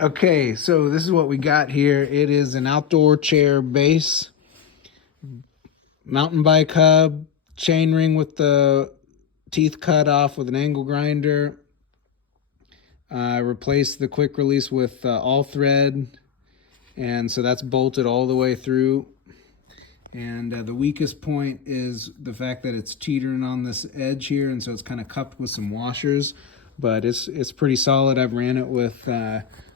Okay, so this is what we got here. It is an outdoor chair base, mountain bike hub, chain ring with the teeth cut off with an angle grinder. Replaced the quick release with all thread, and so that's bolted all the way through. And the weakest point is the fact that it's teetering on this edge here, and so it's kind of cupped with some washers, but it's pretty solid. I've ran it with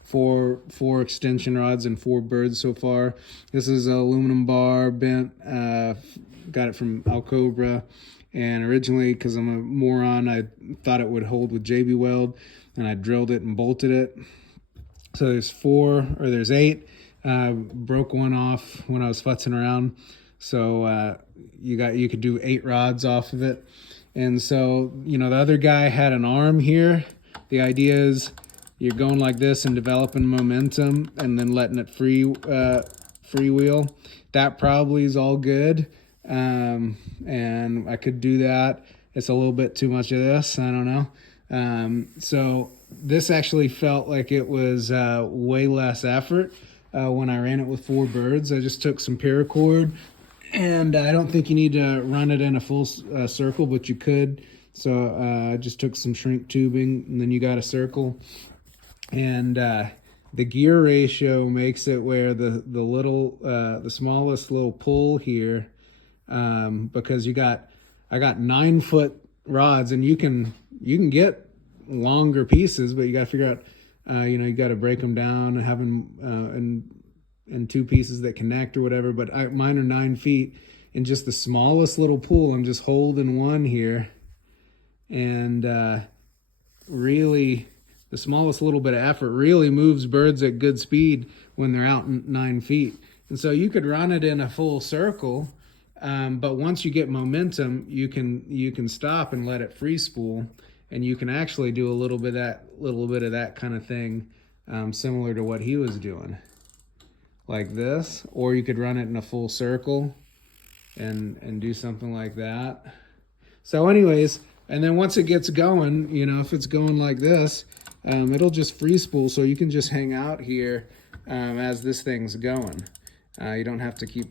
four extension rods and 4 birds so far. This is an aluminum bar bent. Got it from Alcobra, and originally, because I'm a moron, I thought it would hold with JB Weld, and I drilled it and bolted it. So there's 8. Broke one off when I was futzing around. So you could do 8 rods off of it. And so, the other guy had an arm here. The idea is you're going like this and developing momentum and then letting it freewheel. That probably is all good. And I could do that. It's a little bit too much of this. I don't know. So this actually felt like it was way less effort when I ran it with 4 birds. I just took some paracord, and I don't think you need to run it in a full circle, but you could. So I just took some shrink tubing, and then you got a circle. And the gear ratio makes it where the smallest little pull here, because I got 9-foot rods, and you can get longer pieces, but you got to figure out, you got to break them down and have them in 2 pieces that connect or whatever. But mine are 9 feet, and just the smallest little pull, I'm just holding one here, and really the smallest little bit of effort really moves birds at good speed when they're out 9 feet. And so you could run it in a full circle, but once you get momentum, you can stop and let it free spool, and you can actually do a little bit of that kind of thing, similar to what he was doing, like this. Or you could run it in a full circle and do something like that. So anyways, and then once it gets going, if it's going like this, it'll just free spool, so you can just hang out here as this thing's going. You don't have to keep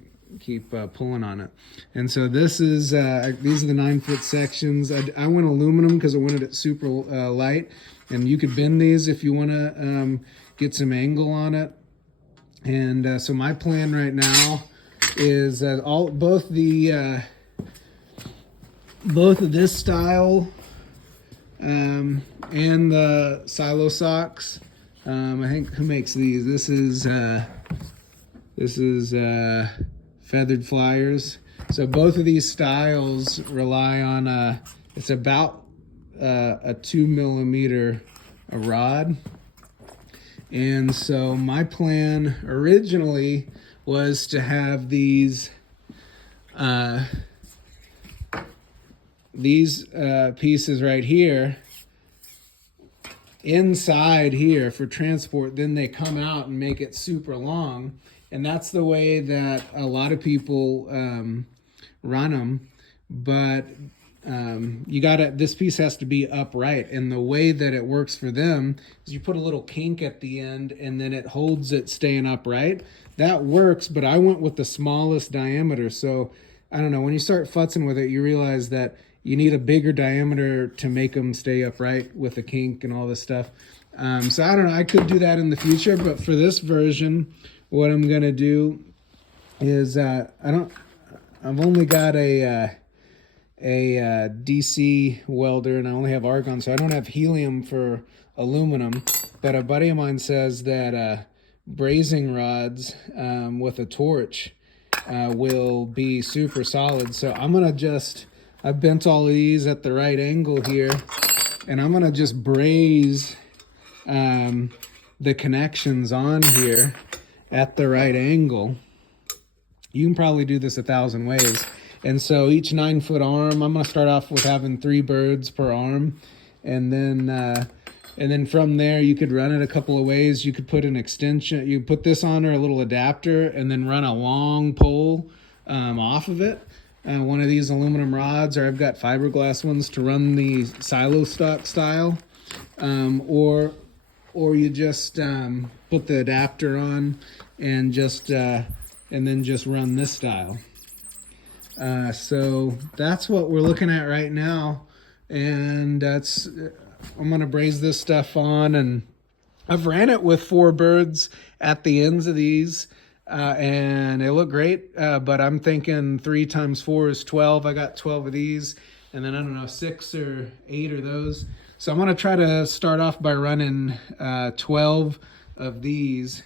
pulling on it. And so these are the 9-foot sections. I went aluminum because I wanted it super light, and you could bend these if you want to get some angle on it. And so my plan right now is both of this style and the silo socks. I think, who makes these? This is Feathered Flyers. So both of these styles rely on it's about a 2 millimeter rod. And so my plan originally was to have these pieces right here inside here for transport. Then they come out and make it super long. And that's the way that a lot of people run them. But this piece has to be upright. And the way that it works for them is you put a little kink at the end, and then it holds it staying upright. That works, but I went with the smallest diameter. So I don't know, when you start futzing with it, you realize that you need a bigger diameter to make them stay upright with a kink and all this stuff. So I don't know, I could do that in the future, but for this version, what I'm gonna do is I've only got a DC welder, and I only have argon, so I don't have helium for aluminum. But a buddy of mine says that brazing rods with a torch will be super solid. So I've bent all of these at the right angle here, and I'm gonna just braze the connections on here at the right angle. You can probably do this 1,000 ways. And so each 9-foot arm, I'm gonna start off with having 3 birds per arm, and then from there you could run it a couple of ways. You could put an extension, you put this on, or a little adapter, and then run a long pole off of it. One of these aluminum rods, or I've got fiberglass ones to run the silo stock style, or or you just put the adapter on and then just run this style. So that's what we're looking at right now, and I'm gonna braise this stuff on, and I've ran it with 4 birds at the ends of these, and they look great, but I'm thinking 3 times 4 is 12. I got 12 of these, and then I don't know, 6 or 8 are those. So I'm gonna try to start off by running 12 of these,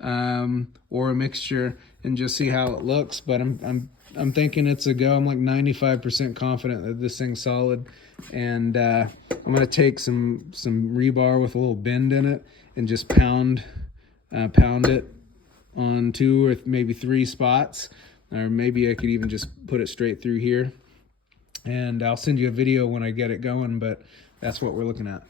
or a mixture, and just see how it looks. But I'm thinking it's a go. I'm like 95% confident that this thing's solid, and I'm gonna take some rebar with a little bend in it and just pound it on 2 or maybe 3 spots, or maybe I could even just put it straight through here. And I'll send you a video when I get it going, but that's what we're looking at.